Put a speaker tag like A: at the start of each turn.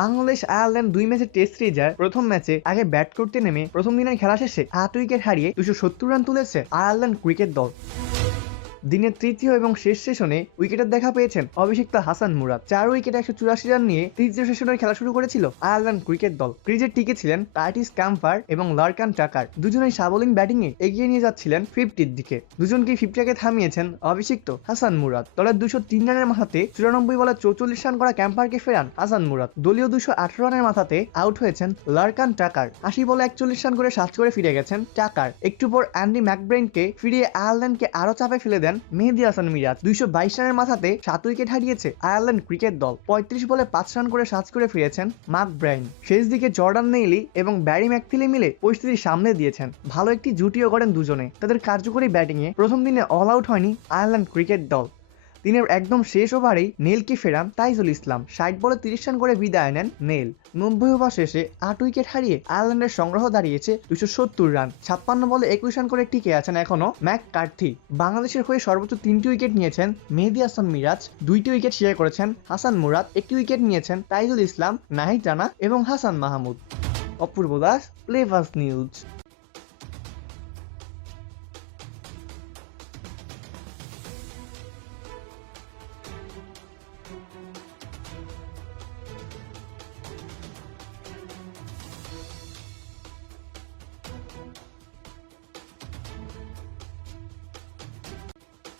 A: Bangladesh, Ireland দুই ম্যাচের test সিরিজের প্রথম ম্যাচে আগে ব্যাট করতে নেমে প্রথম দিনের খেলা শেষে আট উইকেট হারিয়ে দুশো সত্তর রান তুলেছে আয়ারল্যান্ড ক্রিকেট দল। দিনের তৃতীয় এবং শেষ সেশনে উইকেটের দেখা পেয়েছেন অভিষিক্ত হাসান মুরাদ। চার উইকেট একশো চুরাশি রান নিয়ে তৃতীয় সেশনের খেলা শুরু করেছিল আয়ারল্যান্ড ক্রিকেট দল। ক্রিজে টিকে ছিলেন কার্টিস ক্যাম্পার এবং লার্কান টাকার দুজনেই সাবলিং ব্যাটিংয়ে এগিয়ে নিয়ে যাচ্ছিলেন ফিফটির দিকে। দুজনকেই ফিফটিকে থামিয়েছেন অভিষিক্ত হাসান মুরাদ। দলের দুশো তিন রানের মাথাতে চুরানব্বই বলে চৌচল্লিশ রান করা ক্যাম্পারকে ফেরান হাসান মুরাদ। দলীয় দুশো আঠারো রানের মাথাতে আউট হয়েছেন লার্কান টাকার আশি বলে একচল্লিশ রান করে সাত করে ফিরে গেছেন টাকার একটু পর অ্যান্ডি ম্যাকব্রেইনকে ফিরিয়ে আয়ারল্যান্ডকে আরও চাপে ফেলে দেন মেহেদি হাসান মিরাজ দুইশো বাইশ রানের মাথাতে সাত উইকেট হারিয়েছে আয়ারল্যান্ড ক্রিকেট দল। পঁয়ত্রিশ বলে পাঁচ রান করে সাজ করে ফিরেছেন মার্ক ব্রাইন। শেষ দিকে জর্ডান নেইলি এবং ব্যারি ম্যাকথিলি মিলে পরিস্থিতি সামনে দিয়েছেন। ভালো একটি জুটিও করেন দুজনে। তাদের কার্যকরী ব্যাটিংয়ে প্রথম দিনে অল আউট হয়নি আয়ারল্যান্ড ক্রিকেট দল। দিনের একদম শেষ ওভারেই নেলকে ফেরান তাইজুল ইসলাম। ষাট বলে তিরিশ রান করে বিদায় নেন নেল। নব্বই ওভার শেষে আট উইকেট হারিয়ে আয়ারল্যান্ডের সংগ্রহ দাঁড়িয়েছে দুশো সত্তর রান। ছাপ্পান্ন বলে একুশ রান করে টিকে আছেন এখনও ম্যাক কার্থি বাংলাদেশের হয়ে সর্বোচ্চ তিনটি উইকেট নিয়েছেন মেহেদি হাসান মিরাজ, দুইটি উইকেট শেয়ার করেছেন হাসান মুরাদ, একটি উইকেট নিয়েছেন তাইজুল ইসলাম, নাহিদ রানা এবং হাসান মাহমুদ। অপূর্ব দাস প্লেভাস নিউজ।